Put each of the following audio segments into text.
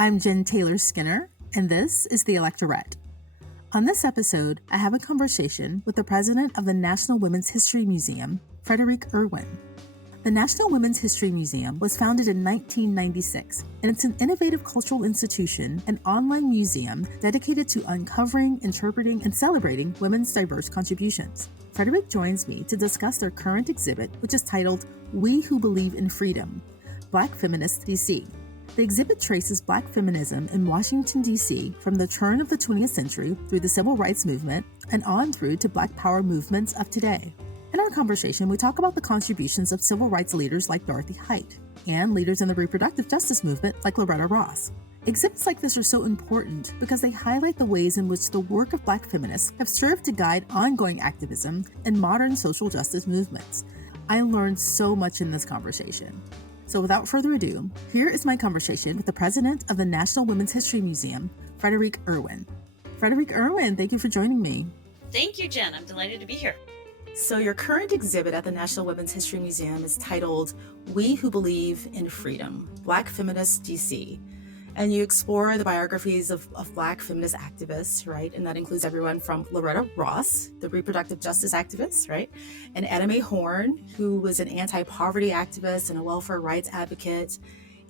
I'm Jen Taylor Skinner, and this is the Electorette. On this episode, I have a conversation with the president of the National Women's History Museum, Frédérique Irwin. The National Women's History Museum was founded in 1996, and it's an innovative cultural institution and online museum dedicated to uncovering, interpreting, and celebrating women's diverse contributions. Frédérique joins me to discuss their current exhibit, which is titled We Who Believe in Freedom, Black Feminist DC. The exhibit traces Black feminism in Washington, D.C. from the turn of the 20th century through the Civil Rights Movement and on through to Black Power movements of today. In our conversation, we talk about the contributions of civil rights leaders like Dorothy Height and leaders in the reproductive justice movement like Loretta Ross. Exhibits like this are so important because they highlight the ways in which the work of Black feminists have served to guide ongoing activism and modern social justice movements. I learned so much in this conversation. So without further ado, here is my conversation with the president of the National Women's History Museum, Frédérique Irwin. Frédérique Irwin, thank you for joining me. Thank you, Jen. I'm delighted to be here. So your current exhibit at the National Women's History Museum is titled We Who Believe in Freedom, Black Feminist DC. And you explore the biographies of Black feminist activists, right? And that includes everyone from Loretta Ross, the reproductive justice activist, right? And Anna Mae Horn, who was an anti-poverty activist and a welfare rights advocate.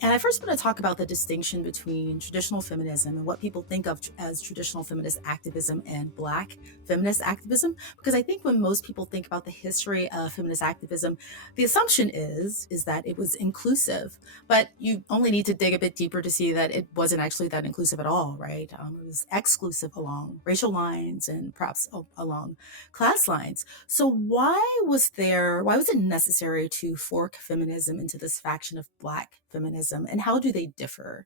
And I first want to talk about the distinction between traditional feminism and what people think of as traditional feminist activism and Black feminist activism. Because I think when most people think about the history of feminist activism, the assumption is that it was inclusive. But you only need to dig a bit deeper to see that it wasn't actually that inclusive at all, right? It was exclusive along racial lines and perhaps along class lines. So why was it necessary to fork feminism into this faction of Black feminism, and how do they differ?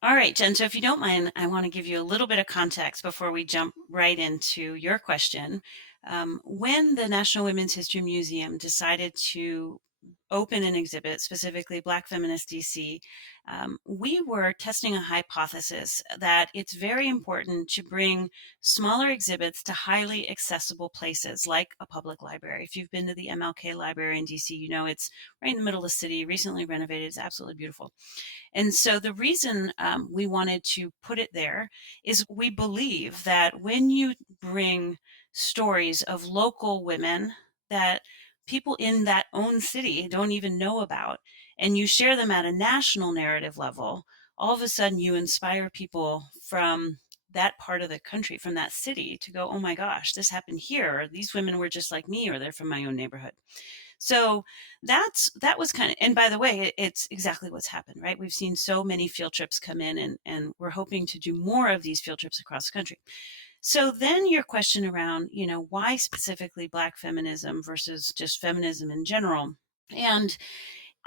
All right, Jen, so if you don't mind, I want to give you a little bit of context before we jump right into your question. When the National Women's History Museum decided to open an exhibit, specifically Black Feminist DC, we were testing a hypothesis that it's very important to bring smaller exhibits to highly accessible places like a public library. If you've been to the MLK Library in DC, you know it's right in the middle of the city, recently renovated. It's absolutely beautiful. And so the reason we wanted to put it there is we believe that when you bring stories of local women that people in that own city don't even know about, and you share them at a national narrative level, all of a sudden you inspire people from that part of the country, from that city, to go, oh my gosh, this happened here. Or, these women were just like me, or they're from my own neighborhood. So that was kind of, and by the way, it's exactly what's happened, right? We've seen so many field trips come in, and we're hoping to do more of these field trips across the country. So then your question around, why specifically Black feminism versus just feminism in general? And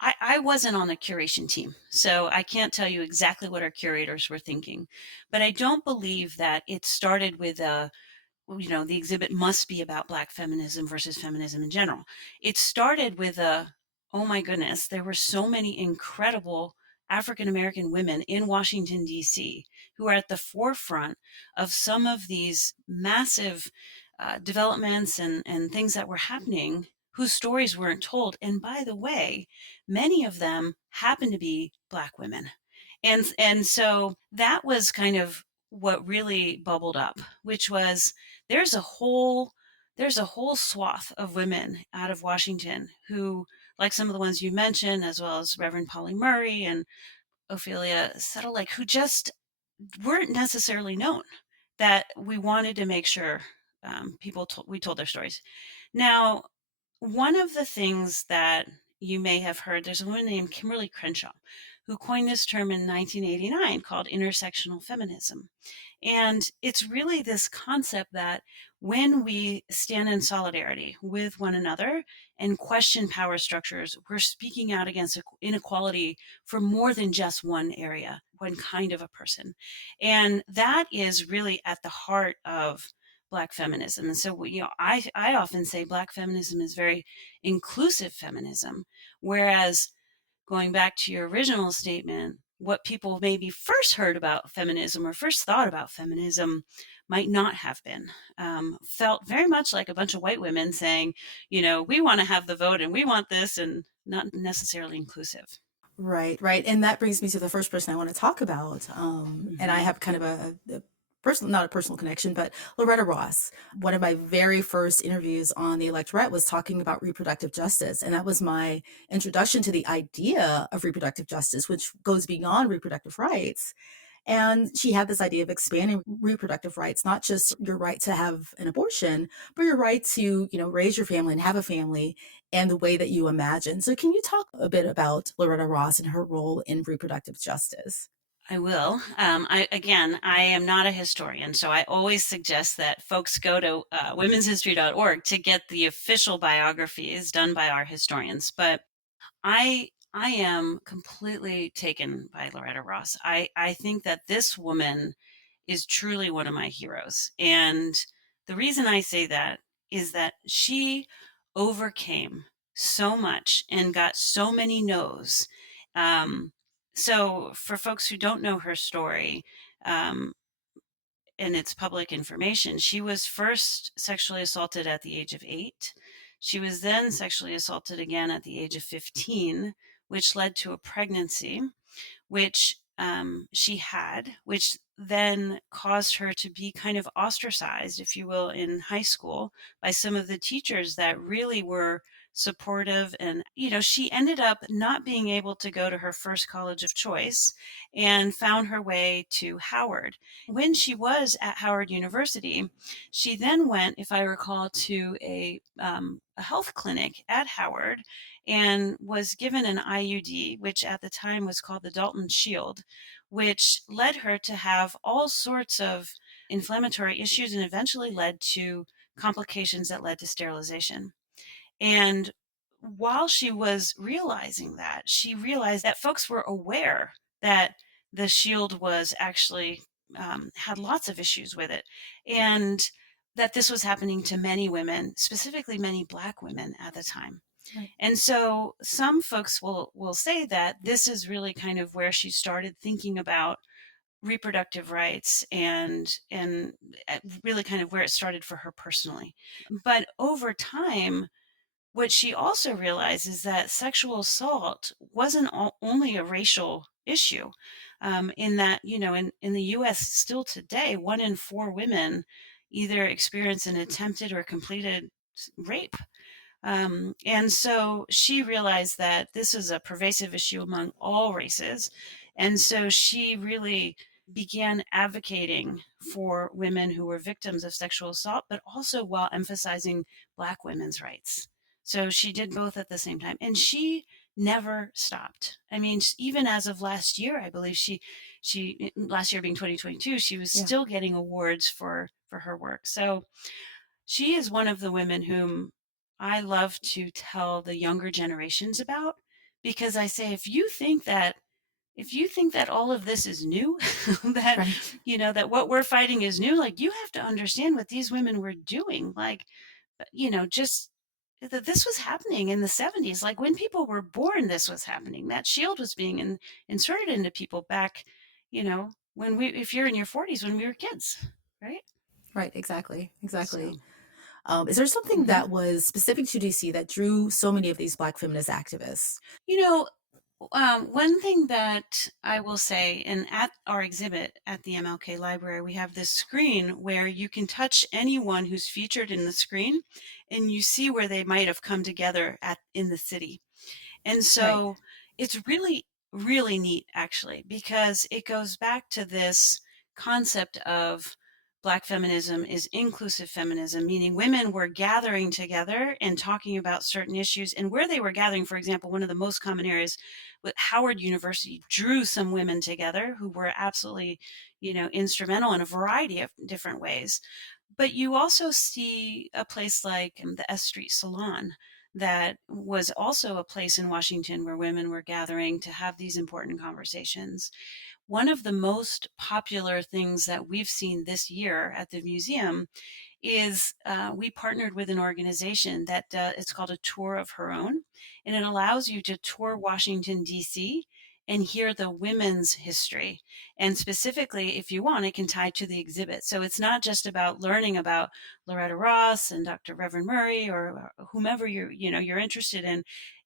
I wasn't on the curation team, so I can't tell you exactly what our curators were thinking, but I don't believe that it started with the exhibit must be about Black feminism versus feminism in general. It started with oh my goodness, there were so many incredible African-American women in Washington, D.C., who are at the forefront of some of these massive developments and things that were happening whose stories weren't told. And by the way, many of them happen to be Black women. And so that was kind of what really bubbled up, which was there's a whole swath of women out of Washington who, like some of the ones you mentioned, as well as Reverend Polly Murray and Ophelia Settlake, who just weren't necessarily known, that we wanted to make sure we told their stories. Now, one of the things that you may have heard, there's a woman named Kimberly Crenshaw who coined this term in 1989 called intersectional feminism. And it's really this concept that when we stand in solidarity with one another and question power structures, we're speaking out against inequality for more than just one area, one kind of a person. And that is really at the heart of Black feminism. And so, I often say Black feminism is very inclusive feminism, whereas going back to your original statement, what people maybe first heard about feminism or first thought about feminism might not have been. Felt very much like a bunch of white women saying, we want to have the vote and we want this, and not necessarily inclusive. Right, right. And that brings me to the first person I want to talk about. And I Hmm. have kind of a personal, not a personal connection, but Loretta Ross. One of my very first interviews on the Electorette was talking about reproductive justice. And that was my introduction to the idea of reproductive justice, which goes beyond reproductive rights. And she had this idea of expanding reproductive rights, not just your right to have an abortion, but your right to, raise your family and have a family and the way that you imagine. So can you talk a bit about Loretta Ross and her role in reproductive justice? I will. I am not a historian, so I always suggest that folks go to womenshistory.org to get the official biographies done by our historians. But I am completely taken by Loretta Ross. I think that this woman is truly one of my heroes. And the reason I say that is that she overcame so much and got so many no's. Um, so, for folks who don't know her story, um, and it's public information, she was first sexually assaulted at the age of 8. She was then sexually assaulted again at the age of 15, which led to a pregnancy which she had, which then caused her to be kind of ostracized, if you will, in high school by some of the teachers that really were supportive. And, she ended up not being able to go to her first college of choice and found her way to Howard. When she was at Howard University, she then went, if I recall, to a health clinic at Howard and was given an IUD, which at the time was called the Dalton Shield, which led her to have all sorts of inflammatory issues and eventually led to complications that led to sterilization. And while she was realizing that, she realized that folks were aware that the shield was actually had lots of issues with it. And that this was happening to many women, specifically many Black women at the time. Right. And so some folks will say that this is really kind of where she started thinking about reproductive rights and really kind of where it started for her personally. But over time, what she also realized is that sexual assault wasn't only a racial issue. In that, in the US still today, 1 in 4 women either experience an attempted or completed rape. And so she realized that this is a pervasive issue among all races. And so she really began advocating for women who were victims of sexual assault, but also while emphasizing Black women's rights. So she did both at the same time. And she never stopped. I mean, even as of last year, I believe last year being 2022, she was Yeah. still getting awards for her work. So she is one of the women whom I love to tell the younger generations about because I say if you think that all of this is new, that Right. that what we're fighting is new, like you have to understand what these women were doing. Like, just that this was happening in the 70s. Like when people were born, this was happening. That shield was being inserted into people back, when if you're in your 40s, when we were kids, right? Right. Exactly. Exactly. So. Is there something Mhm. that was specific to DC that drew so many of these Black feminist activists? You know, one thing that I will say, and at our exhibit at the MLK Library, we have this screen where you can touch anyone who's featured in the screen, and you see where they might have come together in the city. And Right. so it's really, really neat, actually, because it goes back to this concept of Black feminism is inclusive feminism, meaning women were gathering together and talking about certain issues. And where they were gathering, for example, one of the most common areas with Howard University drew some women together who were absolutely, instrumental in a variety of different ways. But you also see a place like the S Street Salon that was also a place in Washington where women were gathering to have these important conversations. One of the most popular things that we've seen this year at the museum is we partnered with an organization that it's called a tour of her own, and it allows you to tour Washington, D.C. and hear the women's history. And specifically, if you want, it can tie to the exhibit. So it's not just about learning about Loretta Ross and Dr. Reverend Murray or whomever you're interested in.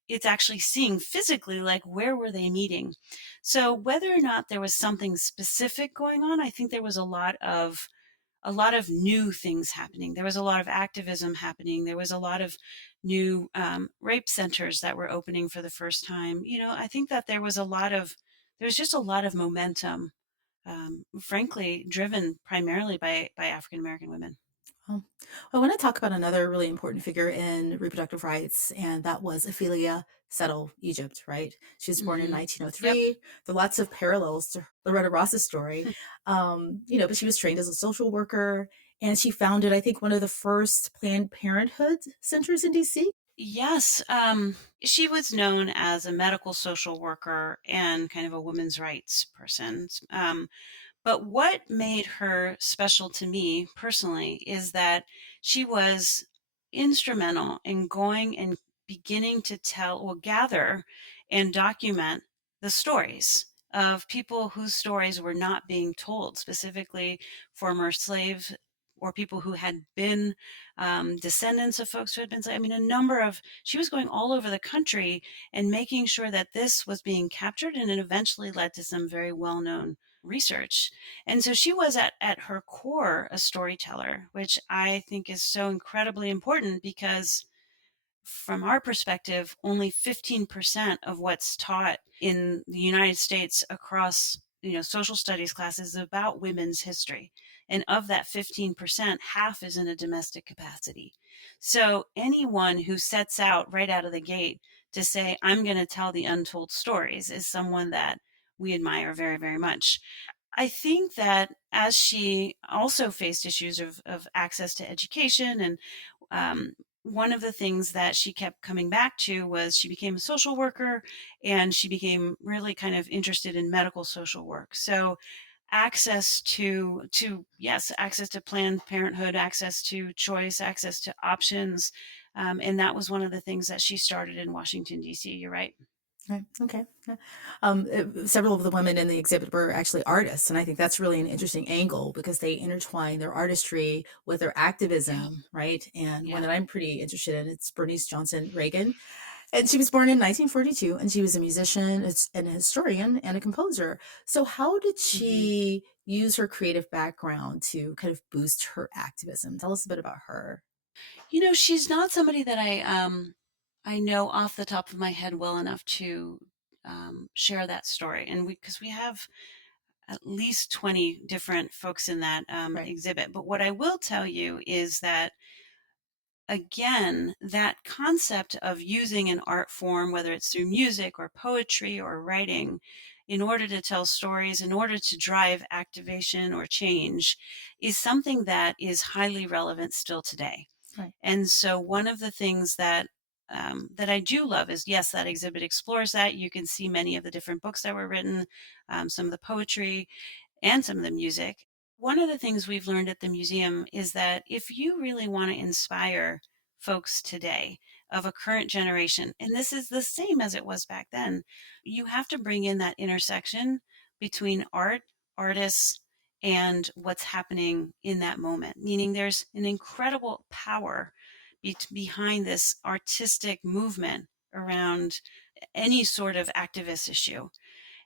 it's actually seeing physically, like, where were they meeting. So whether or not there was something specific going on, I think there was a lot of new things happening. There was a lot of activism happening. There was a lot of new rape centers that were opening for the first time. I think that there was just a lot of momentum, frankly, driven primarily by African American women. Well, I want to talk about another really important figure in reproductive rights, and that was Ophelia Settle Egypt, right? She was born in Yep. 1903. There are lots of parallels to Loretta Ross's story, but she was trained as a social worker, and she founded, I think, one of the first Planned Parenthood centers in DC. Yes, she was known as a medical social worker and kind of a women's rights person. But what made her special to me personally is that she was instrumental in going and beginning to tell or gather and document the stories of people whose stories were not being told, specifically former slaves or people who had been descendants of folks who had been, I mean, she was going all over the country and making sure that this was being captured, and it eventually led to some very well known research. And so she was at her core a storyteller, which I think is so incredibly important because from our perspective, only 15% of what's taught in the United States across social studies classes is about women's history. And of that 15%, half is in a domestic capacity. So anyone who sets out right out of the gate to say, I'm going to tell the untold stories is someone that we admire very, very much. I think that as she also faced issues of access to education, and one of the things that she kept coming back to was she became a social worker and she became really kind of interested in medical social work. So access to Planned Parenthood, access to choice, access to options, and that was one of the things that she started in Washington D.C. You're right. Right. Okay. Yeah. Several of the women in the exhibit were actually artists, and I think that's really an interesting angle because they intertwine their artistry with their Yeah. activism, right? And one Yeah. that I'm pretty interested in, it's Bernice Johnson Reagan, and she was born in 1942, and she was a musician, and a historian, and a composer. So, how did Mhm. she use her creative background to kind of boost her activism? Tell us a bit about her. She's not somebody that I know off the top of my head well enough to share that story. And because we have at least 20 different folks in that Right. exhibit. But what I will tell you is that, again, that concept of using an art form, whether it's through music or poetry or writing, in order to tell stories, in order to drive activation or change, is something that is highly relevant still today. Right. And so one of the things that I do love is, yes, that exhibit explores that. You can see many of the different books that were written, some of the poetry, and some of the music. One of the things we've learned at the museum is that if you really want to inspire folks today of a current generation, and this is the same as it was back then, you have to bring in that intersection between art, artists, and what's happening in that moment. Meaning there's an incredible power behind this artistic movement around any sort of activist issue.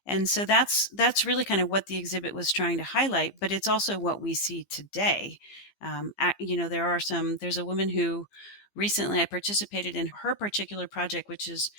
And so that's really kind of what the exhibit was trying to highlight, but it's also what we see today. There's a woman who recently I participated in her particular project, which is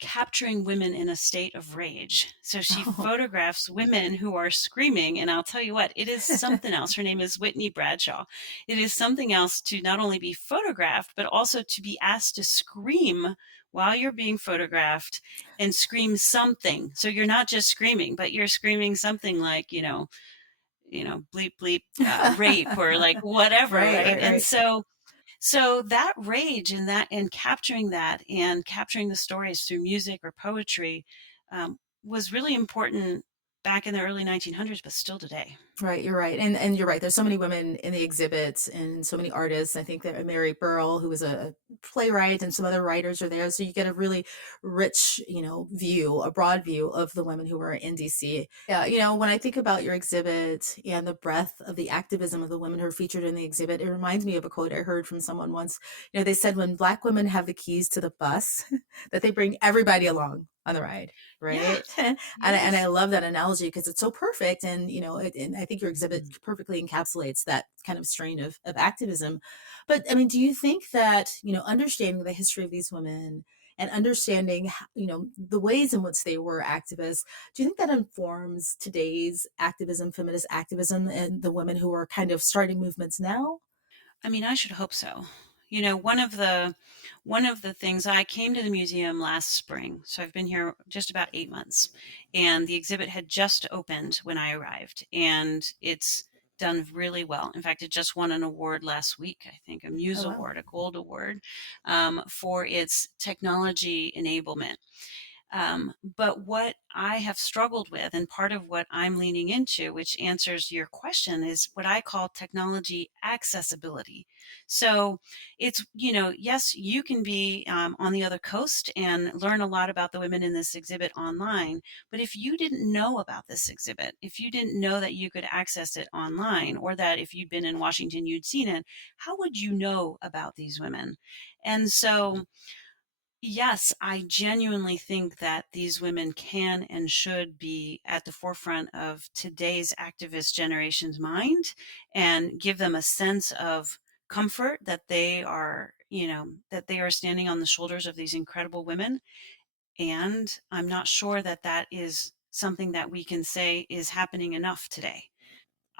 capturing women in a state of rage. So she Oh. photographs women who are screaming, and I'll tell you what, it is something else. Her name is Whitney Bradshaw. It is something else to not only be photographed, but also to be asked to scream while you're being photographed and scream something. So you're not just screaming, but you're screaming something like, bleep bleep, rape, or like whatever, Right, right? right, And right. so that rage and capturing that and capturing the stories through music or poetry was really important back in the early 1900s, but still today. Right, you're right. And you're right. There's so many women in the exhibits and so many artists. I think that Mary Burrell, who was a playwright, and some other writers are there. So you get a really rich, view, a broad view of the women who were in DC. Yeah, when I think about your exhibit and the breadth of the activism of the women who are featured in the exhibit, it reminds me of a quote I heard from someone once. They said when Black women have the keys to the bus, that they bring everybody along on the ride. Yeah. Right. And I Yes. love that analogy because it's so perfect. And, and I think your exhibit perfectly encapsulates that kind of strain of activism. But I mean, do you think that, understanding the history of these women and understanding, the ways in which they were activists, do you think that informs today's activism, feminist activism, and the women who are kind of starting movements now? I mean, I should hope so. One of the things, I came to the museum last spring, so I've been here just about 8 months, and the exhibit had just opened when I arrived, and it's done really well. In fact, it just won an award last week, I think, a Muse Oh, wow. Award, a gold award, for its technology enablement. But what I have struggled with, and part of what I'm leaning into, which answers your question, is what I call technology accessibility. So it's, yes, you can be on the other coast and learn a lot about the women in this exhibit online. But if you didn't know about this exhibit, if you didn't know that you could access it online, or that if you'd been in Washington, you'd seen it, how would you know about these women? And so, yes, I genuinely think that these women can and should be at the forefront of today's activist generation's mind, and give them a sense of comfort that they are standing on the shoulders of these incredible women. And I'm not sure that that is something that we can say is happening enough today.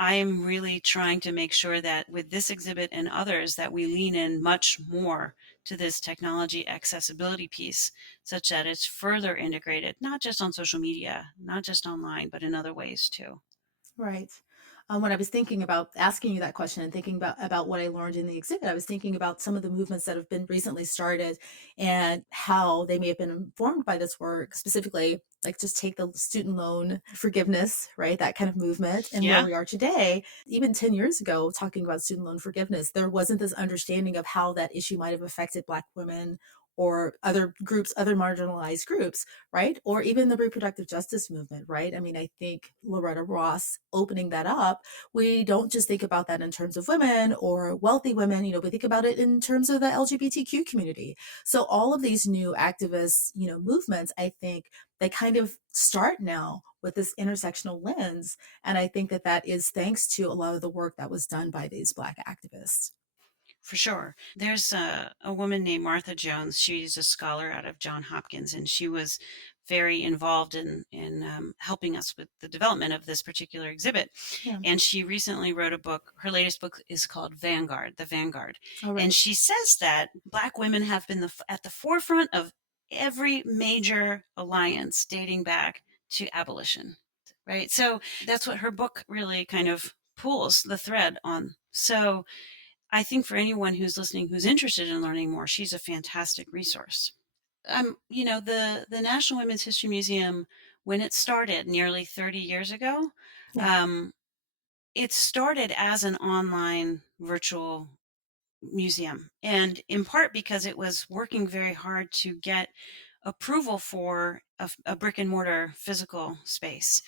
I am really trying to make sure that with this exhibit and others, that we lean in much more to this technology accessibility piece, such that it's further integrated, not just on social media, not just online, but in other ways too. Right. When I was thinking about asking you that question and thinking about what I learned in the exhibit, I was thinking about some of the movements that have been recently started and how they may have been informed by this work, specifically, like just take the student loan forgiveness, right? That kind of movement and where Yeah, we are today. Even 10 years ago, talking about student loan forgiveness, there wasn't this understanding of how that issue might have affected Black women or other groups, other marginalized groups, right? Or even the reproductive justice movement, right? I mean, I think Loretta Ross opening that up, we don't just think about that in terms of women or wealthy women, we think about it in terms of the LGBTQ community. So all of these new activist, movements, I think they kind of start now with this intersectional lens. And I think that that is thanks to a lot of the work that was done by these Black activists. for sure. There's a woman named Martha Jones. She's a scholar out of Johns Hopkins, and she was very involved in helping us with the development of this particular exhibit. Yeah. And she recently wrote a book. Her latest book is called Vanguard, The Vanguard. All And right. she says that Black women have been at the forefront of every major alliance dating back to abolition, right? So that's what her book really kind of pulls the thread on. So I think for anyone who's listening who's interested in learning more, she's a fantastic resource. The National Women's History Museum, when it started nearly 30 years ago, Yeah. um, it started as an online virtual museum, and in part because it was working very hard to get approval for a brick and mortar physical space.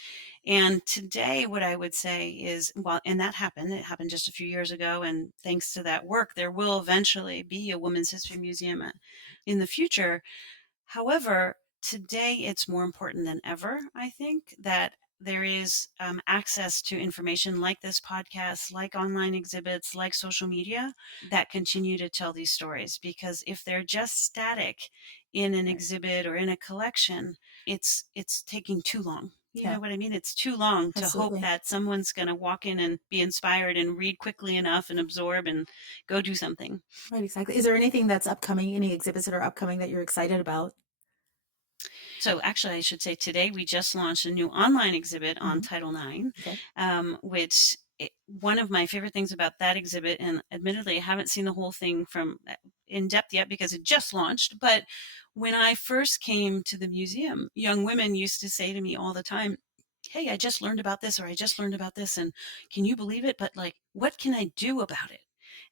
And today, what I would say is, well, and it happened just a few years ago, and thanks to that work, there will eventually be a women's history museum in the future. However, today it's more important than ever, I think, that there is access to information like this podcast, like online exhibits, like social media, that continue to tell these stories. Because if they're just static in an Right. exhibit or in a collection, it's taking too long. You Yeah. know what I mean? It's too long to hope Absolutely. that someone's going to walk in and be inspired and read quickly enough and absorb and go do something. Right. Exactly. Is there anything that's upcoming, any exhibits that are upcoming that you're excited about? So actually, I should say today we just launched a new online exhibit on Hmm. Title IX, Okay. one of my favorite things about that exhibit, and admittedly, I haven't seen the whole thing from in depth yet because it just launched, but when I first came to the museum, young women used to say to me all the time, hey, I just learned about this, or I just learned about this, and can you believe it? But like, what can I do about it?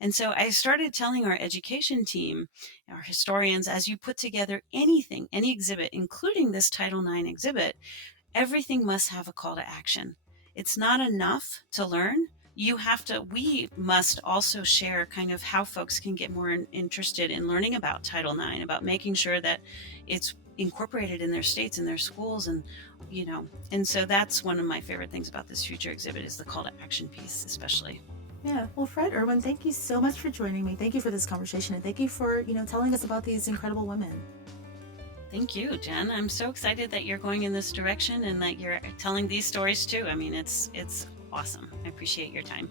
And so I started telling our education team, our historians, as you put together anything, any exhibit, including this Title IX exhibit, everything must have a call to action. It's not enough to learn. We must also share kind of how folks can get more interested in learning about Title IX, about making sure that it's incorporated in their states and their schools. And so that's one of my favorite things about this future exhibit is the call to action piece, especially. Yeah. Well, Fred Irwin, thank you so much for joining me. Thank you for this conversation, and thank you for, telling us about these incredible women. Thank you, Jen. I'm so excited that you're going in this direction and that you're telling these stories too. I mean, it's awesome. I appreciate your time.